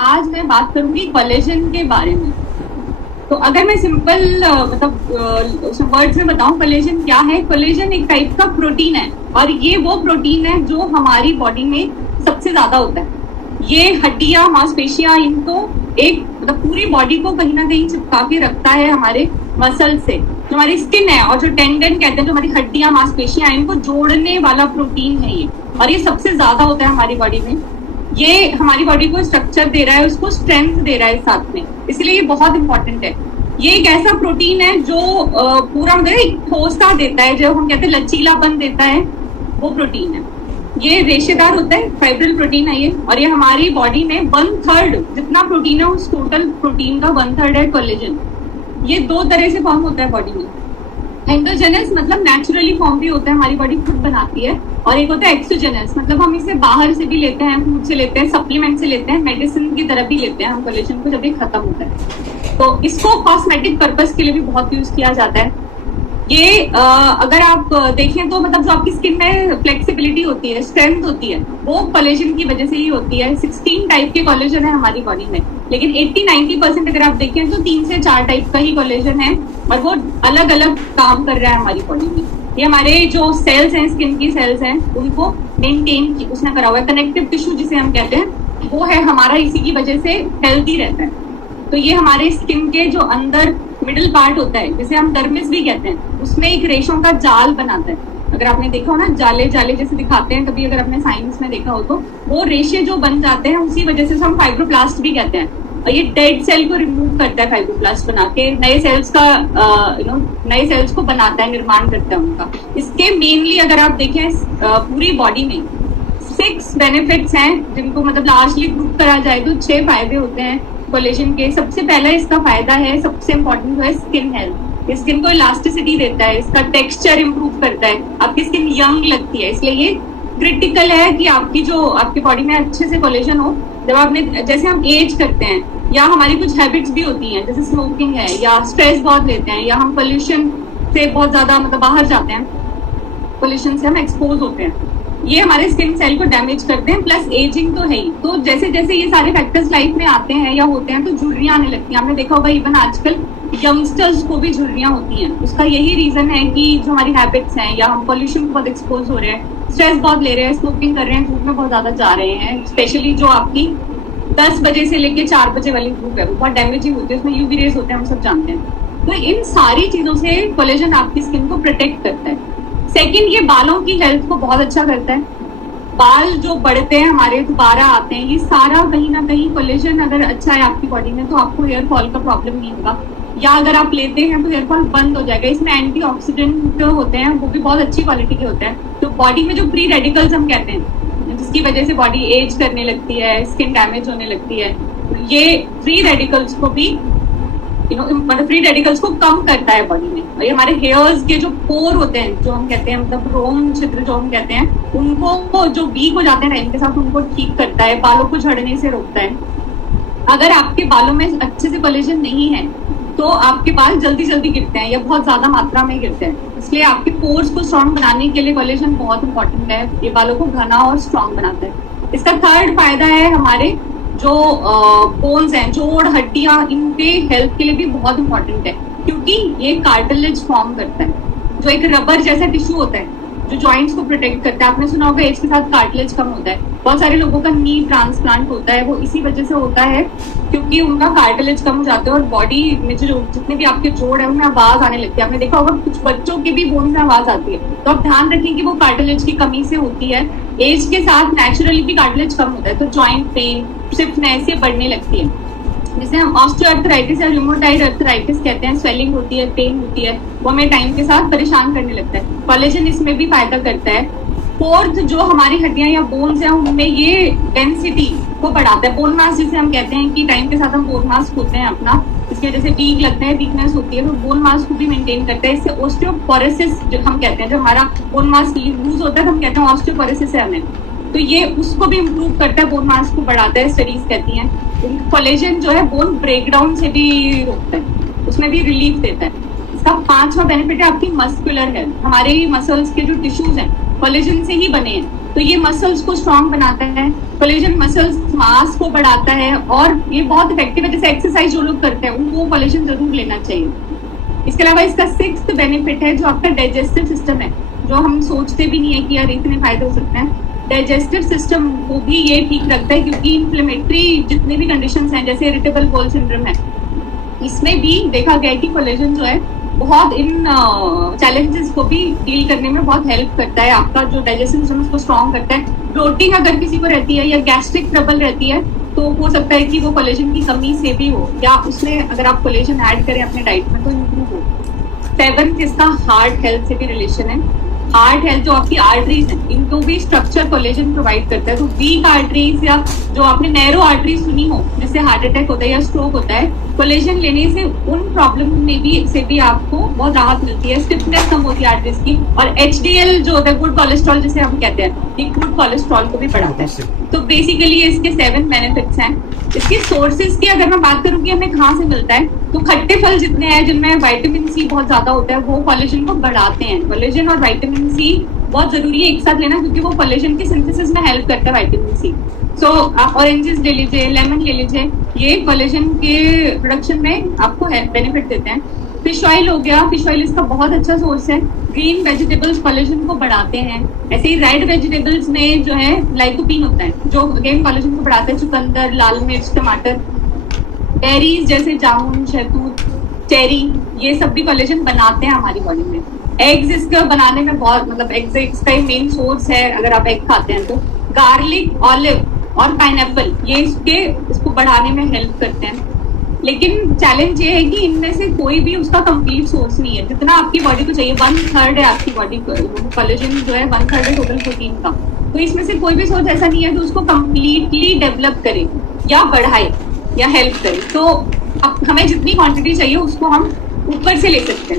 आज मैं बात करूंगी कोलेजन के बारे में। तो अगर मैं सिंपल वर्ड्स में बताऊं कोलेजन क्या है। कोलेजन एक टाइप का प्रोटीन है और ये वो प्रोटीन है जो हमारी बॉडी में सबसे ज्यादा होता है। ये हड्डियां मांसपेशियां इनको एक पूरी बॉडी को कहीं ना कहीं चिपका के रखता है हमारे मसल से। जो हमारी स्किन है और जो टेंडन कहते हैं, जो हमारी हड्डियां मांसपेशियां इनको जोड़ने वाला प्रोटीन है ये, और ये सबसे ज्यादा होता है हमारी बॉडी में। ये हमारी बॉडी को स्ट्रक्चर दे रहा है, उसको स्ट्रेंथ दे रहा है साथ में, इसलिए ये बहुत इंपॉर्टेंट है। ये एक ऐसा प्रोटीन है जो पूरा ठोसा देता है, जो हम कहते हैं लचीलापन देता है, वो प्रोटीन है। ये रेशेदार होता है, फाइब्रिल प्रोटीन है ये, और ये हमारी बॉडी में 1/3 जितना प्रोटीन है उस टोटल प्रोटीन का 1/3 है कोलेजन। ये दो तरह से फॉर्म होता है बॉडी में। एंडोजेनस मतलब नेचुरली फॉर्म भी होता है, हमारी बॉडी खुद बनाती है, और एक होता है एक्सोजेनस मतलब हम इसे बाहर से भी लेते हैं, फूड से लेते हैं, सप्लीमेंट से लेते हैं, मेडिसिन की तरह भी लेते हैं हम कोलेजन को जब ये खत्म होता है। तो इसको कॉस्मेटिक पर्पस के लिए भी बहुत यूज किया जाता है। ये अगर आप देखें तो जो आपकी स्किन में फ्लेक्सिबिलिटी होती है, स्ट्रेंथ होती है, वो कोलेजन की वजह से ही होती है। 16 टाइप के कोलेजन है हमारी बॉडी में, लेकिन 80-90% अगर आप देखें तो 3 से 4 टाइप का ही कोलेजन है, और वो अलग अलग काम कर रहा है हमारी बॉडी में। ये हमारे जो सेल्स हैं, स्किन की सेल्स हैं, उनको मेंटेन की उसने करा हुआ है। कनेक्टिव टिश्यू जिसे हम कहते हैं, वो है हमारा, इसी की वजह से हेल्दी रहता है। तो ये हमारे स्किन के जो अंदर मिडिल पार्ट होता है, जिसे हम डर्मिस भी कहते हैं, उसमें एक रेशों का जाल बनाता है। अगर आपने देखा हो ना, जाले जाले जैसे दिखाते हैं कभी, अगर आपने साइंस में देखा हो तो वो रेशे जो बन जाते हैं, उसी वजह से हम फाइब्रोप्लास्ट भी कहते हैं। और ये डेड सेल को रिमूव करता है, फाइब्रोप्लास्ट बना के नए सेल्स का नए सेल्स को बनाता है, निर्माण करता है उनका। इसके मेनली अगर आप देखें पूरी बॉडी में 6 बेनिफिट्स हैं, जिनको लार्जली ग्रुप करा जाए तो 6 फायदे होते हैं कोलेजन के। सबसे पहला इसका फायदा है, सबसे इंपॉर्टेंट जो है, स्किन हेल्थ। स्किन को इलास्टिसिटी देता है, इसका टेक्सचर इंप्रूव करता है, आपकी स्किन यंग लगती है। इसलिए ये क्रिटिकल है कि आपकी बॉडी में अच्छे से कोलेजन हो। जब आपने जैसे हम एज करते हैं, या हमारी कुछ हैबिट्स भी होती हैं, जैसे स्मोकिंग है, या स्ट्रेस बहुत लेते हैं, या हम पोल्यूशन से बहुत ज्यादा बाहर जाते हैं, पोल्यूशन से हम एक्सपोज होते हैं, ये हमारे स्किन सेल को डैमेज करते हैं। प्लस एजिंग तो है ही, तो जैसे जैसे ये सारे फैक्टर्स लाइफ में आते हैं या होते हैं तो झुर्रियां आने लगती हैं। आपने देखा होगा इवन आजकल यंगस्टर्स को भी झुर्रियां होती हैं। उसका यही रीजन है कि जो हमारी हैबिट्स हैं, या हम पोल्यूशन को बहुत एक्सपोज हो रहे हैं, स्ट्रेस बहुत ले रहे हैं, स्मोकिंग कर रहे हैं, धूप में बहुत ज्यादा जा रहे हैं। स्पेशली जो आपकी 10 बजे से लेके 4 बजे वाली धूप है, वो बहुत डैमेजिंग होती है, उसमें यूवी रेज होते हैं, हम सब जानते हैं। तो इन सारी चीजों से कोलेजन आपकी स्किन को प्रोटेक्ट करता है। सेकेंड, ये बालों की हेल्थ को बहुत अच्छा करता है। बाल जो बढ़ते हैं हमारे, दोबारा आते हैं, ये सारा कहीं ना कहीं कोलेजन अगर अच्छा है आपकी बॉडी में, तो आपको हेयर फॉल का प्रॉब्लम नहीं होगा, या अगर आप लेते हैं तो हेयर फॉल बंद हो जाएगा। इसमें एंटीऑक्सीडेंट होते हैं, वो भी बहुत अच्छी क्वालिटी के होते हैं। तो बॉडी में जो फ्री रेडिकल्स हम कहते हैं, जिसकी वजह से बॉडी एज करने लगती है, स्किन डैमेज होने लगती है, ये फ्री रेडिकल्स को भी फ्री रेडिकल्स को कम करता है बॉडी में। और ये हमारे हेयर्स के जो पोर होते हैं, जो हम कहते हैं रोम छिद्र जो हम कहते हैं, उनको जो वीक हो जाते हैं टाइम के साथ, उनको ठीक करता है, बालों को झड़ने से रोकता है। अगर आपके बालों में अच्छे से कोलेजन नहीं है तो आपके बाल जल्दी जल्दी गिरते हैं, या बहुत ज्यादा मात्रा में गिरते हैं। इसलिए आपके पोर्स को स्ट्रॉन्ग बनाने के लिए कोलेजन बहुत इंपॉर्टेंट है। ये बालों को घना और स्ट्रॉन्ग बनाता है। इसका थर्ड फायदा है, हमारे जो बोन्स हैं, जोड़ हड्डियां, इनके हेल्थ के लिए भी बहुत इंपॉर्टेंट है, क्योंकि ये कार्टिलेज फॉर्म करता है, जो एक रबर जैसा टिश्यू होता है जो जॉइंट्स को प्रोटेक्ट करता है। आपने सुना होगा एज के साथ कार्टिलेज कम होता है। बहुत सारे लोगों का नी ट्रांसप्लांट होता है, वो इसी वजह से होता है, क्योंकि उनका कार्टिलेज कम हो जाता है, और बॉडी में जो जितने भी आपके जोड़ है उनमें आवाज आने लगती है। आपने देखा होगा कुछ बच्चों के भी बोन में आवाज आती है, तो आप ध्यान रखें कि वो कार्टिलेज की कमी से होती है। एज के साथ नेचुरली भी कार्टिलेज कम होता है, तो जॉइंट पेन, स्टिफनेस ये बढ़ने लगती है, जिसे हम ऑस्टियोआर्थराइटिस या रूमेटॉइड अर्थराइटिस कहते हैं। स्वेलिंग होती है, पेन होती है, वो हमें टाइम के साथ परेशान करने लगता है। कोलेजन इसमें भी फायदा करता है। फोर्थ, जो हमारी हड्डियां या बोन्स हैं, उनमें ये डेंसिटी को बढ़ाता है। बोन मास जिसे हम कहते हैं कि टाइम के साथ हम बोन मास खोते हैं अपना, इसकी वजह से वीक लगता है, वीकनेस होती है, तो बोन मास को भी मेंटेन करता है। इससे ऑस्टियोपोरोसिस जो हम कहते हैं, जब हमारा बोन मास लूज होता है तो हम कहते हैं ऑस्टियोपोरोसिस है हमें, तो ये उसको भी इम्प्रूव करता है, बोन मास को बढ़ाता है, स्टडीज कहती हैं। कोलेजन जो है बोन ब्रेकडाउन से भी रोकता है, उसमें भी रिलीफ देता है। इसका 5वां बेनिफिट है आपकी मस्कुलर हेल्थ। हमारे मसल्स के जो टिश्यूज हैं कोलेजन से ही बने हैं, तो ये मसल्स को स्ट्रांग बनाता है। कोलेजन मसल्स मास को बढ़ाता है और ये बहुत इफेक्टिव है। जैसे एक्सरसाइज जो लोग करते हैं उनको कोलेजन जरूर लेना चाहिए। इसके अलावा इसका 6th बेनिफिट है जो आपका डाइजेस्टिव सिस्टम है, जो हम सोचते भी नहीं है कि यार इतने फायदे हो सकते हैं। डाइजेस्टिव सिस्टम को भी ये ठीक रखता है, क्योंकि इन्फ्लेमेटरी जितने भी कंडीशंस हैं जैसे इरिटेबल बाउल सिंड्रोम है, इसमें भी देखा गया है कि कोलेजन जो है बहुत इन चैलेंजेस को भी डील करने में बहुत हेल्प करता है। आपका जो डाइजेस्टिव सिस्टम उसको स्ट्रॉन्ग करता है। ब्लोटिंग अगर किसी को रहती है या गैस्ट्रिक ट्रबल रहती है तो हो सकता है कि वो कोलेजन की कमी से भी हो, या उसमें अगर आप कोलेजन ऐड करें अपने डाइट में तो इम्प्रूव हो। 7th इसका हार्ट हेल्थ से भी रिलेशन है। हार्ट हेल्थ जो आपकी आर्टरीज है इनको भी स्ट्रक्चर कोलेजन प्रोवाइड करता है। तो वीक आर्टरीज या जो आपने नैरो आर्टरी सुनी हो जिससे हार्ट अटैक होता है या स्ट्रोक होता है, कोलेजन लेने से उन प्रॉब्लम में भी आपको बहुत राहत मिलती है। स्टिफनेस कम होती है आर्टरीज की। और HDL जो होता है गुड कोलेस्ट्रॉल जिसे हम कहते हैं, ये गुड कोलेस्ट्रॉल को भी बढ़ाता है। तो बेसिकली इसके 7 बेनिफिट्स हैं। इसके सोर्सेज की अगर मैं बात करूँ कि हमें कहाँ से मिलता है, तो खट्टे फल जितने हैं जिनमें विटामिन सी बहुत ज्यादा होता है वो कोलेजन को बढ़ाते हैं। कोलेजन और विटामिन सी बहुत जरूरी है एक साथ लेना, क्योंकि वो कोलेजन के सिंथेसिस में हेल्प करता है विटामिन सी। सो आप ऑरेंजेस ले लीजिए, लेमन ले लीजिए, ये कोलेजन के प्रोडक्शन में आपको बेनिफिट देते हैं। फिश ऑयल हो गया, फिश ऑयल इसका बहुत अच्छा सोर्स है। ग्रीन वेजिटेबल्स कोलेजन को बढ़ाते हैं। ऐसे ही रेड वेजिटेबल्स में जो है लाइकोपीन होता है जो अगेन कोलेजन को बढ़ाता है। चुकंदर, लाल मिर्च, टमाटर, बेरीज जैसे जामुन, शहतूत, चेरी, ये सब भी कोलेजन बनाते हैं हमारी बॉडी में। एग्स इसके बनाने में बहुत एग्स इसका मेन सोर्स है अगर आप एग खाते हैं तो। गार्लिक, ऑलिव और पाइनएप्पल ये इसको बढ़ाने में हेल्प करते हैं। लेकिन चैलेंज ये है कि इनमें से कोई भी उसका कंप्लीट सोर्स नहीं है। जितना आपकी बॉडी को चाहिए 1/3 है आपकी बॉडी कोलेजन जो है 1/3 है टोटल प्रोटीन का। तो इसमें से कोई भी सोर्स ऐसा नहीं है जो उसको कंप्लीटली डेवलप करे या बढ़ाए या हेल्प करे। तो हमें जितनी क्वांटिटी चाहिए उसको हम ऊपर से ले सकते हैं।